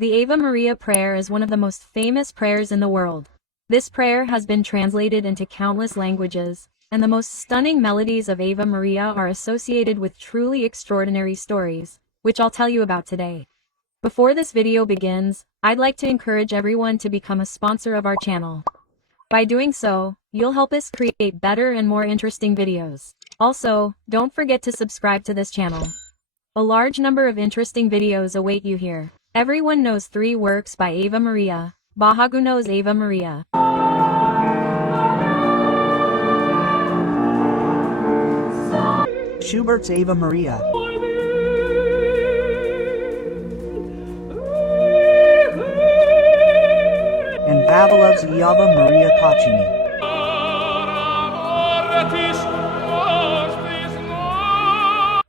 The Ave Maria prayer is one of the most famous prayers in the world. This prayer has been translated into countless languages, and the most stunning melodies of Ave Maria are associated with truly extraordinary stories, which I'll tell you about today. Before this video begins, I'd like to encourage everyone to become a sponsor of our channel. By doing so, you'll help us create better and more interesting videos. Also, don't forget to subscribe to this channel. A large number of interesting videos await you here. Everyone knows three works by Ave Maria. Bahaguno's Ave Maria. Schubert's Ave Maria. And Vavilov's Ave Maria Kachini.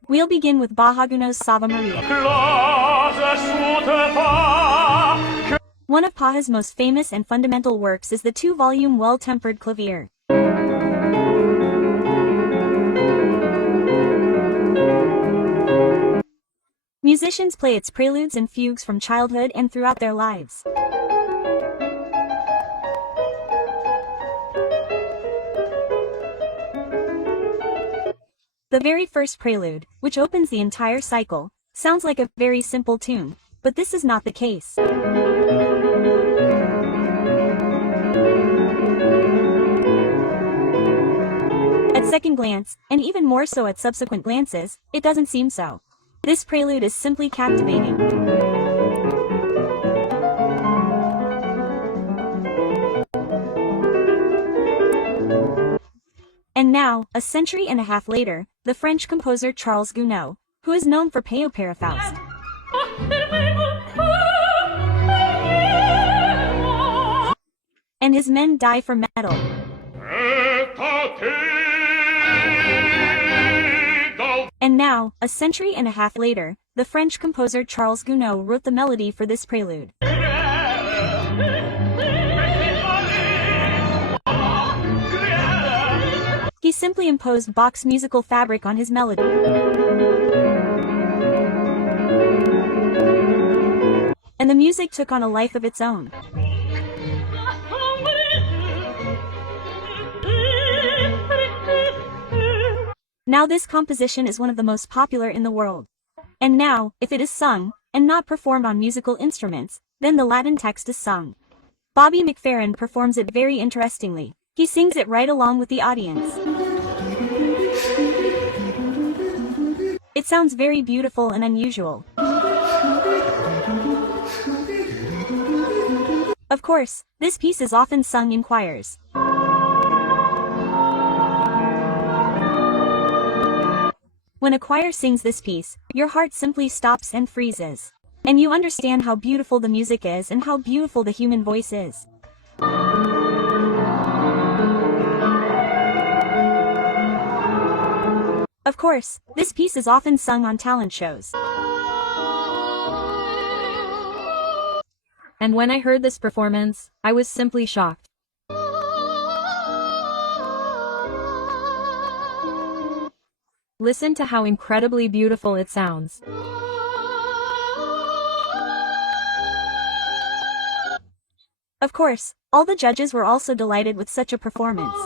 We'll begin with Bahaguno's Ave Maria. One of Paha's most famous and fundamental works is the two-volume Well-Tempered Clavier. Musicians play its preludes and fugues from childhood and throughout their lives. The very first prelude, which opens the entire cycle, sounds like a very simple tune, but this is not the case. At second glance, and even more so at subsequent glances, it doesn't seem so. This prelude is simply captivating. And now, a century and a half later, the French composer Charles Gounod, who is known for Opera Faust, and his men die for metal. And now, a century and a half later, the French composer Charles Gounod wrote the melody for this prelude. He simply imposed Bach's musical fabric on his melody. And the music took on a life of its own. Now this composition is one of the most popular in the world. And now, if it is sung, and not performed on musical instruments, then the Latin text is sung. Bobby McFerrin performs it very interestingly. He sings it right along with the audience. It sounds very beautiful and unusual. Of course, this piece is often sung in choirs. When a choir sings this piece, your heart simply stops and freezes. And you understand how beautiful the music is and how beautiful the human voice is. Of course, this piece is often sung on talent shows. And when I heard this performance, I was simply shocked. Listen to how incredibly beautiful it sounds. Of course, all the judges were also delighted with such a performance.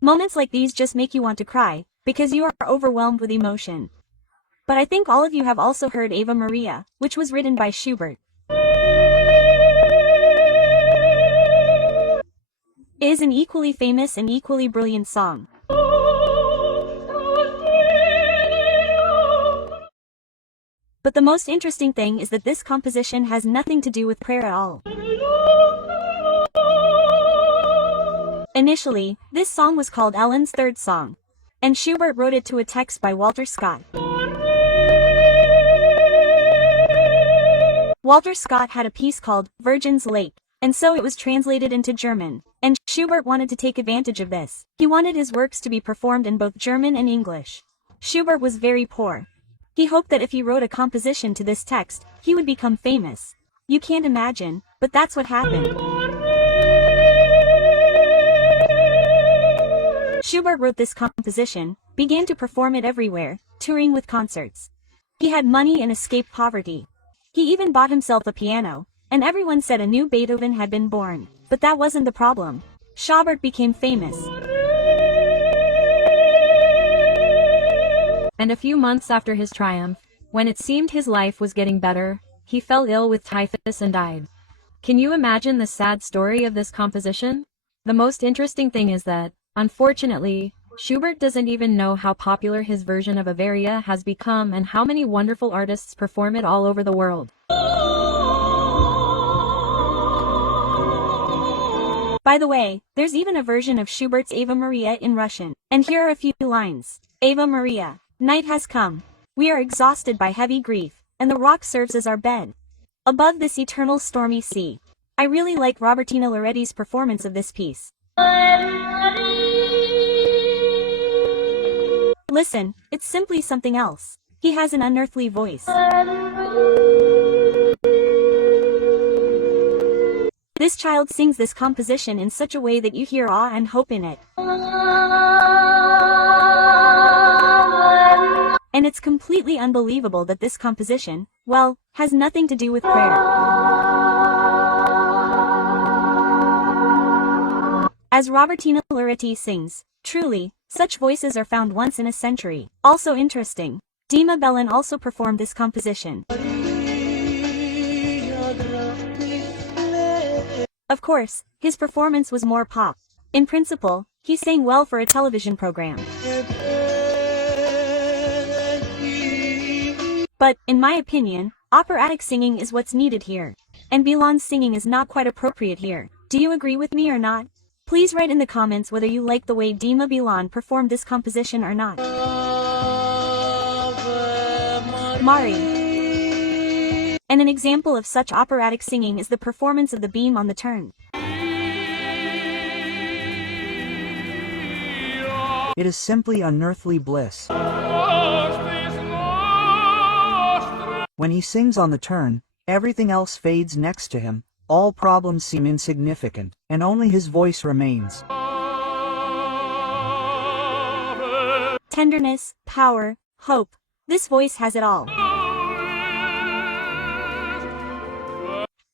Moments like these just make you want to cry, because you are overwhelmed with emotion. But I think all of you have also heard Ave Maria, which was written by Schubert. It is an equally famous and equally brilliant song. But the most interesting thing is that this composition has nothing to do with prayer at all. Initially, this song was called Ellen's Third Song, and Schubert wrote it to a text by Walter Scott. Walter Scott had a piece called Virgin's Lake, and so it was translated into German, and Schubert wanted to take advantage of this. He wanted his works to be performed in both German and English. Schubert was very poor. He hoped that if he wrote a composition to this text, he would become famous. You can't imagine, but that's what happened. Schubert wrote this composition, began to perform it everywhere, touring with concerts. He had money and escaped poverty. He even bought himself a piano, and everyone said a new Beethoven had been born. But that wasn't the problem. Schubert became famous. And a few months after his triumph, when it seemed his life was getting better, he fell ill with typhus and died. Can you imagine the sad story of this composition? The most interesting thing is that, unfortunately, Schubert doesn't even know how popular his version of Ave Maria has become and how many wonderful artists perform it all over the world. By the way, there's even a version of Schubert's Ave Maria in Russian. And here are a few lines. Ave Maria. Night has come. We are exhausted by heavy grief, and the rock serves as our bed. Above this eternal stormy sea. I really like Roberto Loreti's performance of this piece. Listen, it's simply something else. He has an unearthly voice. This child sings this composition in such a way that you hear awe and hope in it. And it's completely unbelievable that this composition, well, has nothing to do with prayer. As Roberto Loreti sings, truly, such voices are found once in a century. Also interesting, Dima Bellin also performed this composition. Of course, his performance was more pop. In principle, he sang well for a television program. But, in my opinion, operatic singing is what's needed here. And Bellin's singing is not quite appropriate here. Do you agree with me or not? Please write in the comments whether you like the way Dima Bellin performed this composition or not. Mari. And an example of such operatic singing is the performance of the beam on the turn. It is simply unearthly bliss. When he sings on the turn, everything else fades next to him, all problems seem insignificant, and only his voice remains. Tenderness, power, hope. This voice has it all.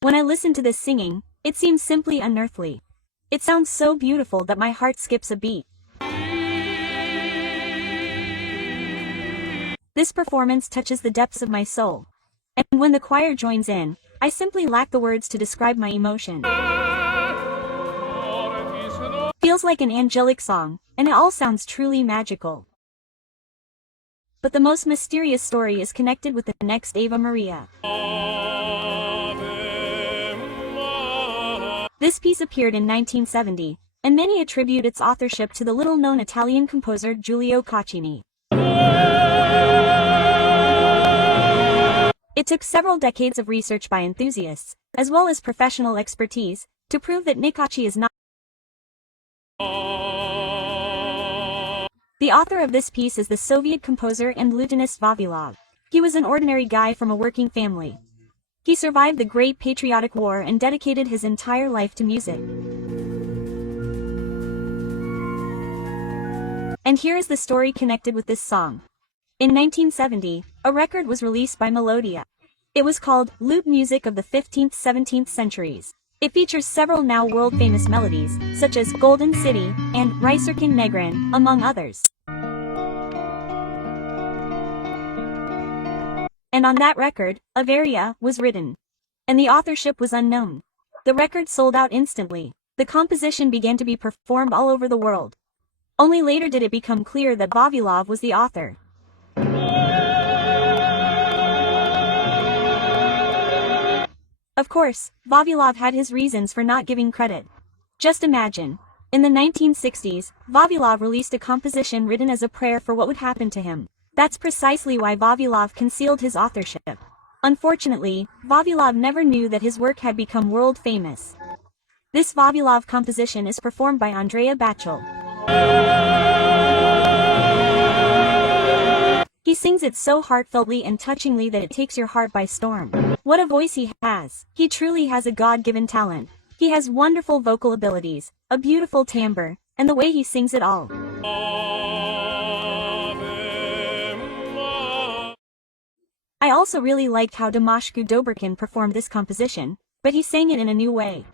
When I listen to this singing, it seems simply unearthly. It sounds so beautiful that my heart skips a beat. This performance touches the depths of my soul. And when the choir joins in, I simply lack the words to describe my emotion. Feels like an angelic song, and it all sounds truly magical. But the most mysterious story is connected with the next Ave Maria. This piece appeared in 1970, and many attribute its authorship to the little-known Italian composer Giulio Caccini. It took several decades of research by enthusiasts, as well as professional expertise, to prove that Caccini is not. The author of this piece is the Soviet composer and lutenist Vavilov. He was an ordinary guy from a working family. He survived the Great Patriotic War and dedicated his entire life to music. And here is the story connected with this song. In 1970, a record was released by Melodia. It was called Lute Music of the 15th-17th Centuries. It features several now world-famous melodies, such as Golden City and Reiserchen Negrin, among others. And on that record, Ave Maria was written. And the authorship was unknown. The record sold out instantly. The composition began to be performed all over the world. Only later did it become clear that Vavilov was the author. Of course, Vavilov had his reasons for not giving credit. Just imagine. In the 1960s, Vavilov released a composition written as a prayer for what would happen to him. That's precisely why Vavilov concealed his authorship. Unfortunately, Vavilov never knew that his work had become world famous. This Vavilov composition is performed by Andrea Bocelli. He sings it so heartfeltly and touchingly that it takes your heart by storm. What a voice he has! He truly has a God-given talent. He has wonderful vocal abilities, a beautiful timbre, and the way he sings it all. also really liked how Dimash Kudaibergen performed this composition, but he sang it in a new way.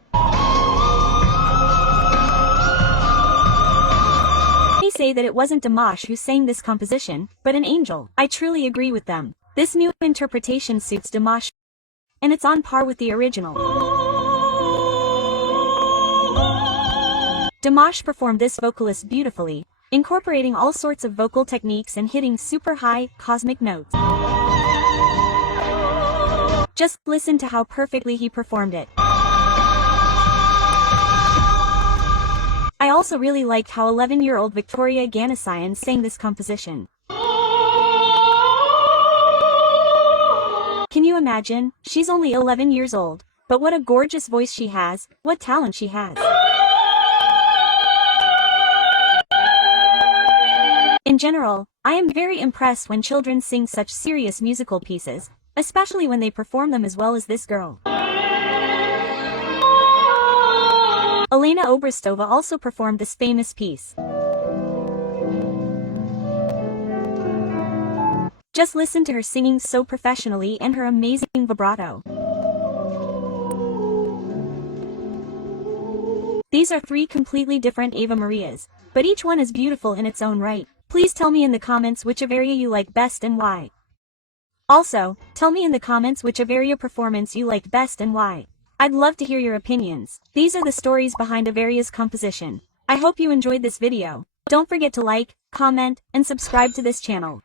They say that it wasn't Dimash who sang this composition, but an angel. I truly agree with them. This new interpretation suits Dimash, and it's on par with the original. Dimash performed this vocalist beautifully, incorporating all sorts of vocal techniques and hitting super high, cosmic notes. Just listen to how perfectly he performed it. I also really liked how 11-year-old Victoria Ganisayan sang this composition. Can you imagine? She's only 11 years old, but what a gorgeous voice she has, what talent she has. In general, I am very impressed when children sing such serious musical pieces, especially when they perform them as well as this girl. Elena Obristova also performed this famous piece. Just listen to her singing so professionally and her amazing vibrato. These are 3 completely different Ave Marias, but each one is beautiful in its own right. Please tell me in the comments which Avaria you like best and why. Also, tell me in the comments which Avaria performance you liked best and why. I'd love to hear your opinions. These are the stories behind Avaria's composition. I hope you enjoyed this video. Don't forget to like, comment, and subscribe to this channel.